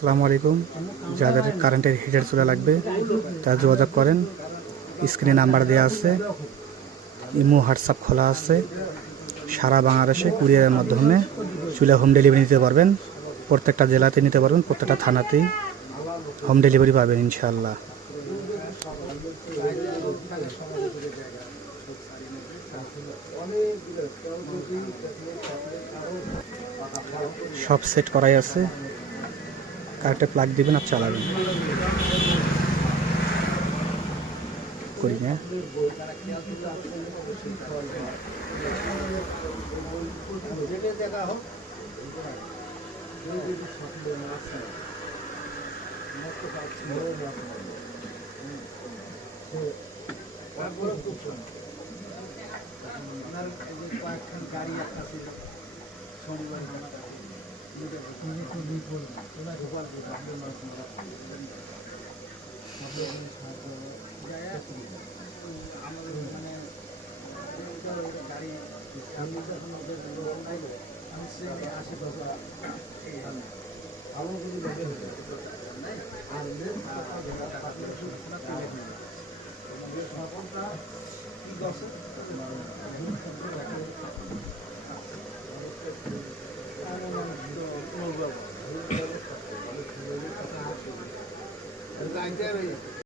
আসসালামু আলাইকুম। যাদের কারেন্টের হিটার চুলা লাগবে তারা যোগাযোগ করেন। স্ক্রিনে নাম্বার দেওয়া আছে, ইমো হোয়াটসঅ্যাপ খোলা আছে। সারা বাংলাদেশে কুরিয়ারের মাধ্যমে চুলা হোম ডেলিভারি নিতে পারবেন। প্রত্যেকটা জেলাতে নিতে পারবেন, প্রত্যেকটা থানাতেই হোম ডেলিভারি পাবেন ইনশাআল্লাহ। সব সেট করাই আছে, কারেন্টে প্লাগ দিবেন আর চালাবেন। করি না গাড়ি একটা শনিবার আমাদের মানে গাড়ি আশেপাশে ভালো যদি লাগে আর সকলটা কি দশে